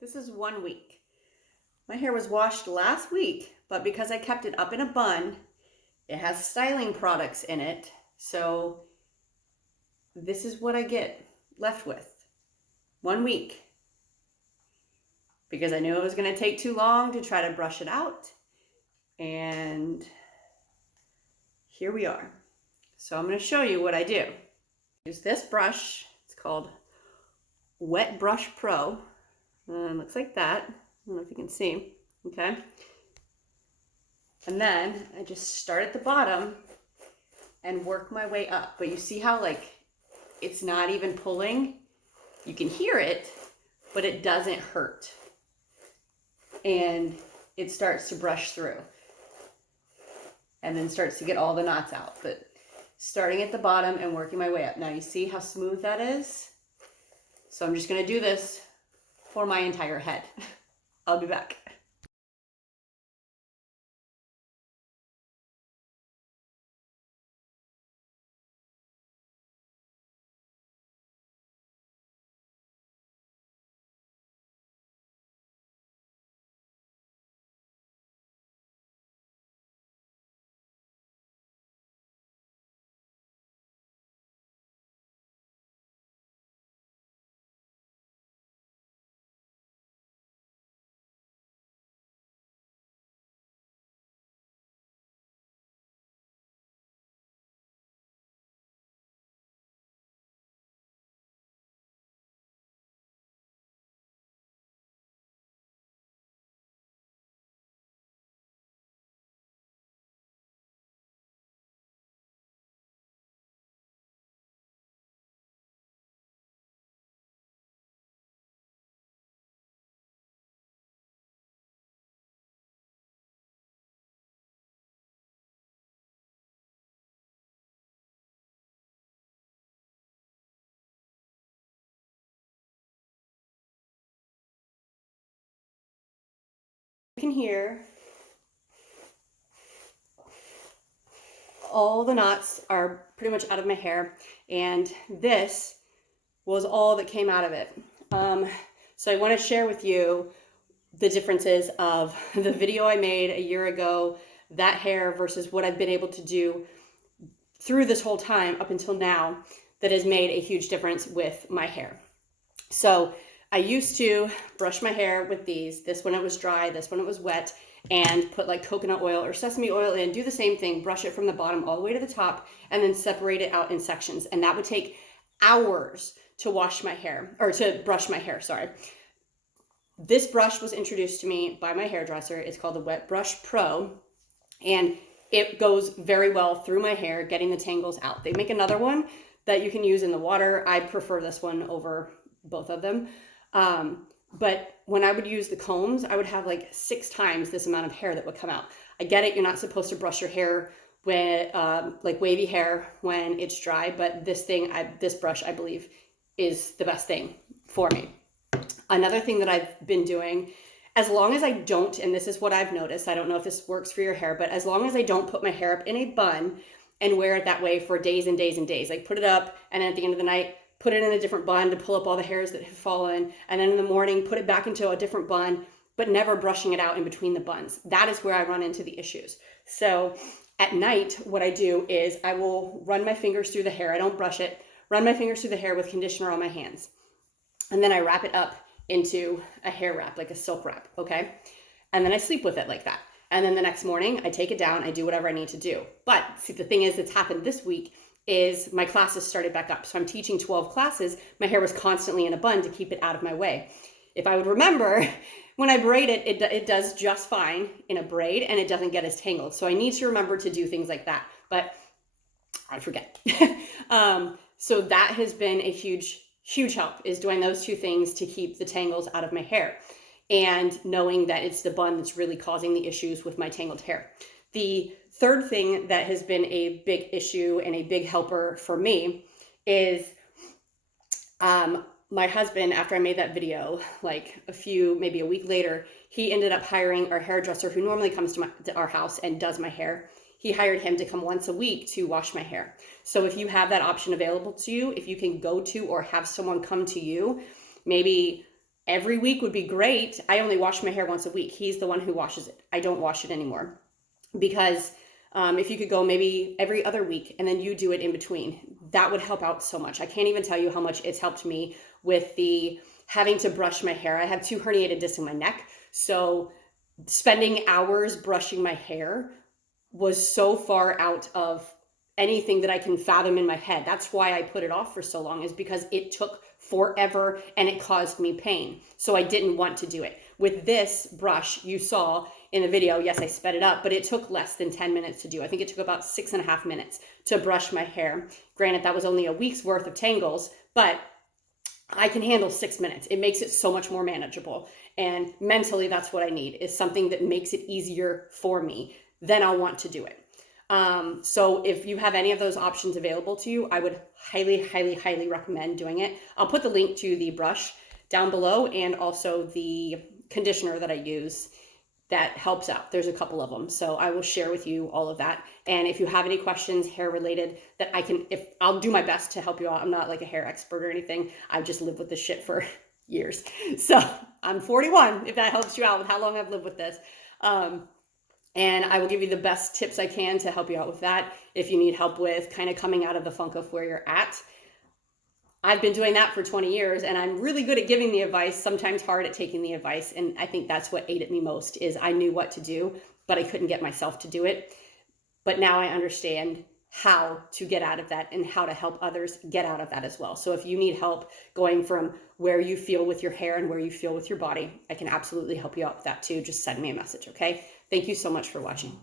This is 1 week. My hair was washed last week, but because I kept it up in a bun, it has styling products in it. So this is what I get left with. 1 week. Because I knew it was going to take too long to try to brush it out. And here we are. So I'm going to show you what I do. Use this brush. It's called Wet Brush Pro. Looks like that. I don't know if you can see. Okay. And then I just start at the bottom and work my way up. But you see how it's not even pulling? You can hear it, but it doesn't hurt. And it starts to brush through. And then starts to get all the knots out. But starting at the bottom and working my way up. Now you see how smooth that is? So I'm just going to do this for my entire head. I'll be back. You can hear all the knots are pretty much out of my hair, and this was all that came out of it. So I want to share with you the differences of the video I made a year ago, that hair, versus what I've been able to do through this whole time up until now that has made a huge difference with my hair. So I used to brush my hair with these, this when it was dry, this when it was wet, and put like coconut oil or sesame oil in, do the same thing, brush it from the bottom all the way to the top, and then separate it out in sections. And that would take hours to wash my hair, or to brush my hair, sorry. This brush was introduced to me by my hairdresser. It's called the Wet Brush Pro, and it goes very well through my hair, getting the tangles out. They make another one that you can use in the water. I prefer this one over both of them. But when I would use the combs, I would have like 6 times this amount of hair that would come out. I get it, you're not supposed to brush your hair when, like wavy hair when it's dry, but this brush, I believe, is the best thing for me. Another thing that I've been doing, as long as I don't, and this is what I've noticed, I don't know if this works for your hair, but as long as I don't put my hair up in a bun and wear it that way for days and days and days, like put it up and then at the end of the night, put it in a different bun to pull up all the hairs that have fallen, and then in the morning, put it back into a different bun, but never brushing it out in between the buns. That is where I run into the issues. So at night, what I do is I will run my fingers through the hair. I don't brush it. Run my fingers through the hair with conditioner on my hands. And then I wrap it up into a hair wrap, like a silk wrap, okay? And then I sleep with it like that. And then the next morning, I take it down, I do whatever I need to do. But see, the thing is that's happened this week is my classes started back up. So I'm teaching 12 classes. My hair was constantly in a bun to keep it out of my way. If I would remember, when I braid it, it does just fine in a braid and it doesn't get as tangled. So I need to remember to do things like that, but I forget. So that has been a huge help, is doing those 2 things to keep the tangles out of my hair and knowing that it's the bun that's really causing the issues with my tangled hair. The third thing that has been a big issue and a big helper for me is my husband, after I made that video, like maybe a week later, he ended up hiring our hairdresser who normally comes to our house and does my hair. He hired him to come once a week to wash my hair. So if you have that option available to you, if you can go to or have someone come to you, maybe every week would be great. I only wash my hair once a week. He's the one who washes it. I don't wash it anymore because if you could go maybe every other week and then you do it in between, that would help out so much. I can't even tell you how much it's helped me with the having to brush my hair. I have 2 herniated discs in my neck. So spending hours brushing my hair was so far out of anything that I can fathom in my head. That's why I put it off for so long, is because it took forever and it caused me pain. So I didn't want to do it. With this brush, you saw in the video, yes, I sped it up, but it took less than 10 minutes to do. I think it took about 6.5 minutes to brush my hair. Granted, that was only a week's worth of tangles, but I can handle 6 minutes. It makes it so much more manageable. And mentally, that's what I need, is something that makes it easier for me. Then I'll want to do it. So if you have any of those options available to you, I would highly, highly, highly recommend doing it. I'll put the link to the brush down below and also the conditioner that I use that helps out. There's a couple of them. So I will share with you all of that. And if you have any questions hair related that I'll do my best to help you out. I'm not like a hair expert or anything. I've just lived with this shit for years. So I'm 41, if that helps you out with how long I've lived with this. And I will give you the best tips I can to help you out with that. If you need help with kind of coming out of the funk of where you're at. I've been doing that for 20 years and I'm really good at giving the advice, sometimes hard at taking the advice. And I think that's what aided me most, is I knew what to do, but I couldn't get myself to do it. But now I understand how to get out of that and how to help others get out of that as well. So if you need help going from where you feel with your hair and where you feel with your body, I can absolutely help you out with that too. Just send me a message, okay? Thank you so much for watching.